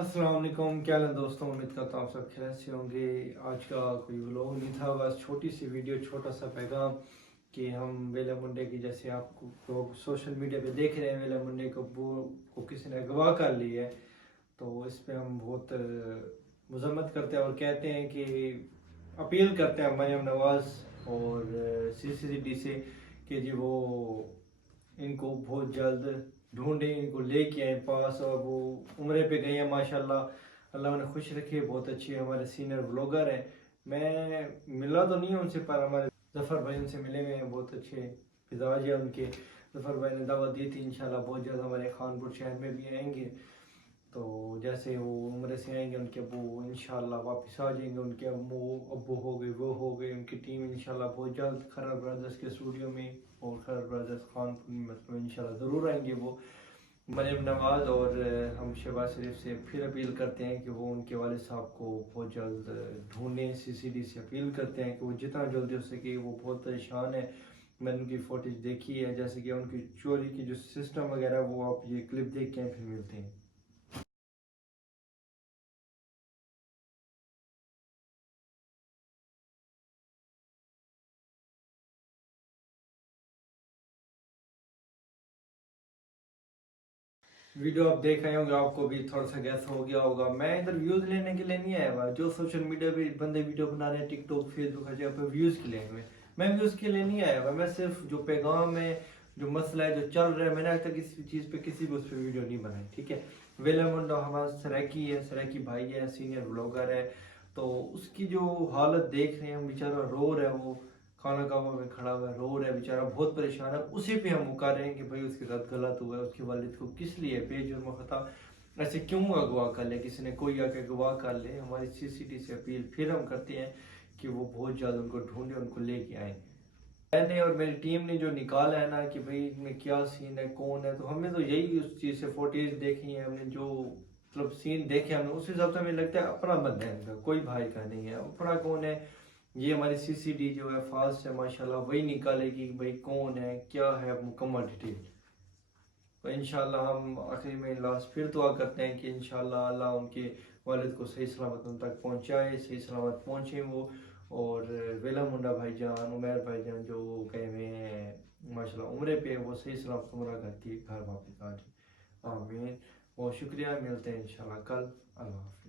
अस्सलाम वालेकुम, क्या हाल है दोस्तों। उम्मीद करता हूँ आप सब खैर से होंगे। आज का कोई व्लॉग नहीं था, बस छोटी सी वीडियो, छोटा सा पैगाम कि हम वेला मुंडे की, जैसे आपको लोग सोशल मीडिया पे देख रहे हैं, वेला मुंडे को किसी ने अगवा कर लिया है। तो इस पे हम बहुत मजम्मत करते हैं और कहते हैं कि अपील करते हैं मरियम नवाज़ और सीसीडी से कि जी वो इनको बहुत जल्द ढूंढें, इनको लेके आए पास। और वो उम्रे पे गए हैं माशाल्लाह, अल्लाह उन्हें खुश रखे। बहुत अच्छे हमारे सीनियर व्लॉगर हैं। मैं मिला तो नहीं हूं उनसे, पर हमारे जफ़र भाई उनसे मिले हुए हैं, बहुत अच्छे मिजाज है उनके। जफ़र भाई ने दावत दी थी, इंशाल्लाह बहुत जल्द हमारे खानपुर शहर में भी आएंगे। तो जैसे वो उम्र से आएंगे, उनके अबू इंशाल्लाह वापस आ जाएंगे। उनके अब्बू हो गए, वो हो गए, उनकी टीम इंशाल्लाह बहुत जल्द खरर ब्रदर्स के स्टूडियो में और खरर ब्रदर्स खानपुर में, मतलब इंशाल्लाह ज़रूर आएंगे वो मरियम नवाज़। और हम शहबाज शरीफ से फिर अपील करते हैं कि वो उनके वालिद साहब को बहुत जल्द ढूंढें। सीसीडी से अपील करते हैं कि वो जितना जल्दी हो सके, वो बहुत परेशान है। मैंने उनकी फुटेज देखी है, जैसे कि उनकी चोरी की जो सिस्टम वगैरह, वो आप ये क्लिप देख के फिर मिलते हैं। वीडियो आप देख रहे होंगे, आपको भी थोड़ा सा गैस हो गया होगा। मैं इधर व्यूज लेने के लिए नहीं आया हुआ। जो सोशल मीडिया पे बंदे वीडियो बना रहे हैं, टिकटॉक फेसबुक हर जगह पे व्यूज के लिए आए हुए। मैं व्यूज के लिए नहीं आया हुआ। मैं सिर्फ जो पैगाम है, जो मसला है, जो चल रहा है, मैंने आज तक किसी चीज़ पे किसी भी उस पर वीडियो नहीं बनाई। ठीक है, वेला मुंडा हमारा सराकी है, सराकी भाई है, सीनियर ब्लॉगर है। तो उसकी जो हालत देख रहे हैं हम, बेचारा रो रहा है, वो खाना काबा में खड़ा हुआ है, रो रहा है बेचारा, बहुत परेशान है। उसी पे हम मुका रहे हैं कि भाई उसके साथ गलत हुआ है, उसके वालिद को किस लिए बेजुर्म खता ऐसे क्यों अगवा कर ले, किसी ने कोई आके अगवा कर ले। हमारी सीसीडी से अपील फिर हम करते हैं कि वो बहुत जल्द उनको ढूंढे, उनको लेके आए। मैंने और मेरी टीम ने जो निकाला है ना कि भाई इसमें क्या सीन है, कौन है, तो हमने तो यही उस चीज़ से फुटेज देखी है, हमने जो मतलब सीन देखे हमने, उस हिसाब से हमें लगता है अपना बंदा है इनका, कोई भाई का नहीं है। अपना कौन है, ये हमारी सीसीडी जो है फास्ट है माशाल्लाह, वही निकालेगी कि भाई कौन है, क्या है, मुकम्मल डिटेल। तो इंशाल्लाह हम आखिरी में लास्ट फिर दुआ करते हैं कि इंशाल्लाह अल्लाह उनके वालिद को सही सलामत उन तक पहुँचाए, सही सलामत पहुँचे वो। और वेला मुंडा भाईजान, उमर भाईजान जो गए हुए हैं माशाल्लाह उम्रे पे, वो सही सलामत उम्र घर वापस आ जाए। आमीन। बहुत शुक्रिया, मिलते हैं इंशाल्लाह कल। अल्लाह हाफ़िज़।